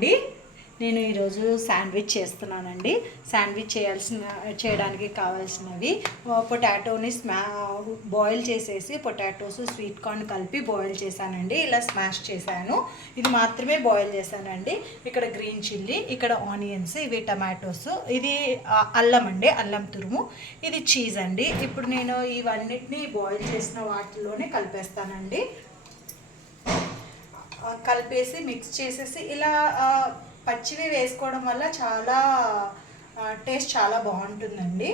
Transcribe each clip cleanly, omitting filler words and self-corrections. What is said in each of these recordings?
అండి. నేను ఈరోజు శాండ్విచ్ చేస్తున్నానండి. శాండ్విచ్ చేయడానికి కావాల్సినవి పొటాటోని బాయిల్ చేసేసి పొటాటోస్ స్వీట్ కార్న్ కలిపి బాయిల్ చేశానండి. ఇలా స్మాష్ చేశాను. ఇది మాత్రమే బాయిల్ చేశానండి. ఇక్కడ గ్రీన్ చిల్లీ, ఇక్కడ ఆనియన్స్, ఇవి టమాటోస్, ఇది అల్లం అండి, అల్లం తురుము, ఇది చీజ్ అండి. ఇప్పుడు నేను ఇవన్నిటిని బాయిల్ చేసిన వాటిలోనే కలిపేస్తానండి. కలిపేసి మిక్స్ చేసేసి ఇలా పచ్చివి వేసుకోవడం వల్ల చాలా టేస్ట్ చాలా బాగుంటుందండి.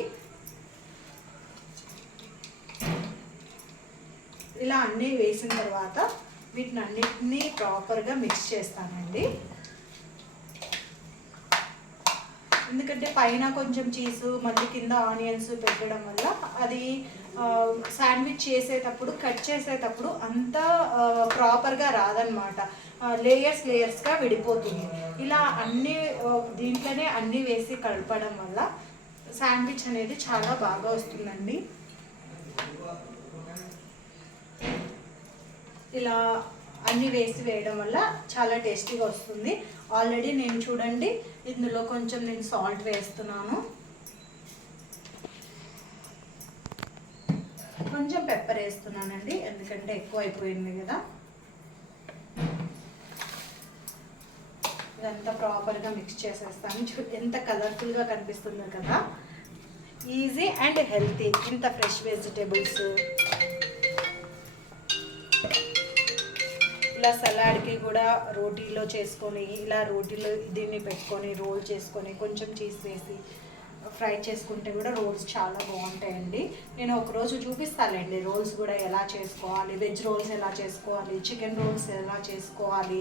ఇలా అన్నీ వేసిన తర్వాత వీటిని అన్నిటినీ ప్రాపర్గా మిక్స్ చేస్తానండి. ఎందుకంటే పైన కొంచెం చీజు మళ్ళీ కింద ఆనియన్స్ పెట్టడం వల్ల అది శాండ్విచ్ చేసేటప్పుడు కట్ చేసేటప్పుడు అంతా ప్రాపర్గా రాదనమాట, లేయర్స్గా విడిపోతుంది. ఇలా అన్నీ దీంట్లోనే అన్నీ వేసి కలపడం వల్ల శాండ్విచ్ అనేది చాలా బాగా వస్తుందండి. ఇలా అన్నీ వేయడం వల్ల చాలా టేస్టీగా వస్తుంది. ఆల్రెడీ నేను చూడండి ఇందులో కొంచెం నేను సాల్ట్ వేస్తున్నాను, కొంచెం పెప్పర్ వేస్తున్నానండి, ఎందుకంటే ఎక్కువ అయిపోయింది కదా. ఇదంతా ప్రాపర్గా మిక్స్ చేసేస్తాను. ఎంత కలర్ఫుల్గా కనిపిస్తుందో కదా. Easy and healthy. ఇంత ఫ్రెష్ వెజిటేబుల్స్ ఇలా సలాడ్కి కూడా రోటీలో చేసుకొని, ఇలా రోటీలో దీన్ని పెట్టుకొని రోల్ చేసుకొని కొంచెం చీజ్ వేసి ఫ్రై చేసుకుంటే కూడా రోల్స్ చాలా బాగుంటాయండి. నేను ఒకరోజు చూపిస్తానండి రోల్స్ కూడా ఎలా చేసుకోవాలి, వెజ్ రోల్స్ ఎలా చేసుకోవాలి, చికెన్ రోల్స్ ఎలా చేసుకోవాలి,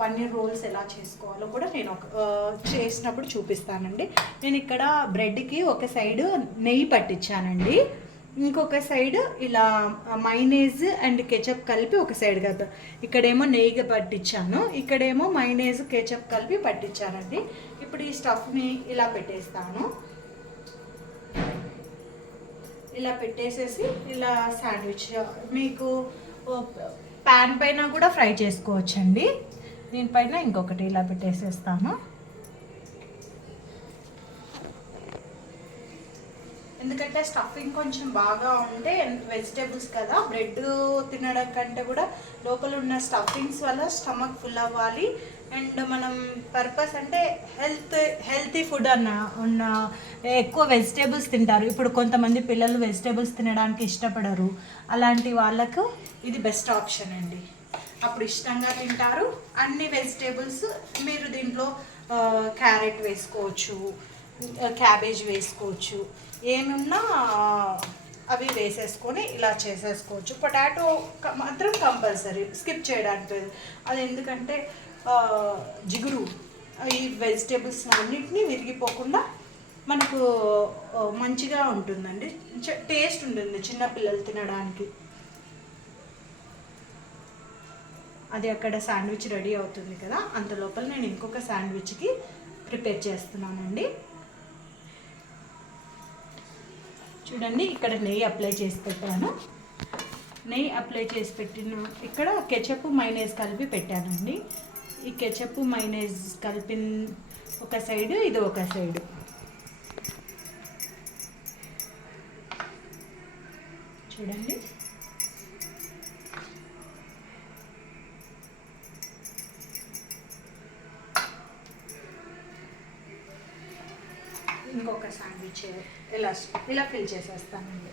పన్నీర్ రోల్స్ ఎలా చేసుకోవాలో కూడా నేను చేసినప్పుడు చూపిస్తానండి. నేను ఇక్కడ బ్రెడ్కి ఒక సైడు నెయ్యి పట్టించానండి, ఇంకొక సైడ్ ఇలా మైనేజ్ అండ్ కెచప్ కలిపి ఒక సైడ్ కదా, ఇక్కడేమో నెయ్యిగా పట్టించాను, ఇక్కడేమో మైనేజ్ కెచప్ కలిపి పట్టించానండి. ఇప్పుడు ఈ స్టఫ్ని ఇలా పెట్టేస్తాను. ఇలా పెట్టేసేసి ఇలా శాండ్విచ్ మీకు ప్యాన్ పైన కూడా ఫ్రై చేసుకోవచ్చండి. దీనిపైన ఇంకొకటి ఇలా పెట్టేసేస్తాను. ఎందుకంటే స్టఫింగ్ కొంచెం బాగా ఉంటే వెజిటేబుల్స్ కదా, బ్రెడ్ తినడం కంటే కూడా లోపల ఉన్న స్టఫింగ్స్ వల్ల స్టమక్ ఫుల్ అవ్వాలి. అండ్ మనం పర్పస్ అంటే హెల్తీ ఫుడ్ ఉన్న ఎక్కువ వెజిటేబుల్స్ తింటారు. ఇప్పుడు కొంతమంది పిల్లలు వెజిటేబుల్స్ తినడానికి ఇష్టపడరు, అలాంటి వాళ్ళకు ఇది బెస్ట్ ఆప్షన్ అండి. అప్పుడు ఇష్టంగా తింటారు. అన్ని వెజిటేబుల్స్ మీరు దీంట్లో క్యారెట్ వేసుకోవచ్చు, క్యాబేజ్ వేసుకోవచ్చు, ఏమున్నా అవి వేసేసుకొని ఇలా చేసేసుకోవచ్చు. పొటాటో మాత్రం కంపల్సరీ స్కిప్ చేయడానికి లేదు. అది ఎందుకంటే జిగురు ఈ వెజిటేబుల్స్ అన్నిటినీ విరిగిపోకుండా మనకు మంచిగా ఉంటుందండి, టేస్ట్ ఉంటుంది చిన్నపిల్లలు తినడానికి. అది అక్కడ శాండ్విచ్ రెడీ అవుతుంది కదా, అంత లోపల నేను ఇంకొక శాండ్విచ్కి ప్రిపేర్ చేస్తున్నానండి. చూడండి ఇక్కడ నెయ్యి అప్లై చేసి పెట్టాను. నెయ్యి అప్లై చేసి పెట్టిన ఇక్కడ కెచప్ మైనేజ్ కలిపి పెట్టానండి. ఈ కెచప్ మైనేజ్ కలిపి ఒక సైడు, ఇది ఒక సైడు. చూడండి ఇంకొక శాండ్విచ్ ఇలా ఫిల్ చేసేస్తానండి.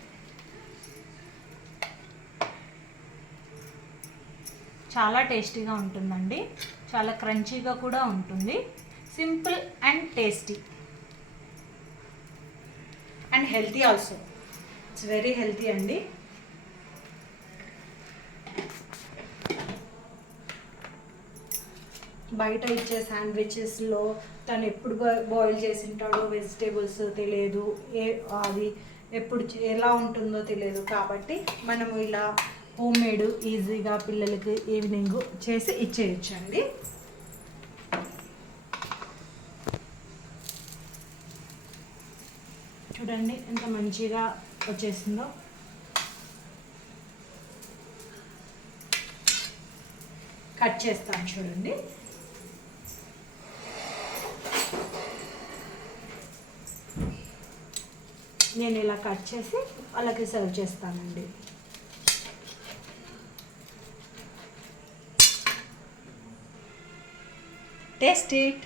చాలా టేస్టీగా ఉంటుందండి, చాలా క్రంచీగా కూడా ఉంటుంది. Simple and tasty and healthy also. It's very healthy అండి. బయట ఇచ్చే శాండ్విచెస్లో తను ఎప్పుడు బాయిల్ చేసి ఉంటాడో వెజిటేబుల్స్ తెలియదు, అది ఎప్పుడు ఎలా ఉంటుందో తెలియదు. కాబట్టి మనము ఇలా హోమ్ మేడ్ ఈజీగా పిల్లలకి ఈవినింగ్ చేసి ఇచ్చేయచ్చండి. చూడండి ఎంత మంచిగా వచ్చేసిందో. కట్ చేస్తాను చూడండి. నేను ఇలా కట్ చేసి వాళ్ళకి సర్వ్ చేస్తానండి. Taste it.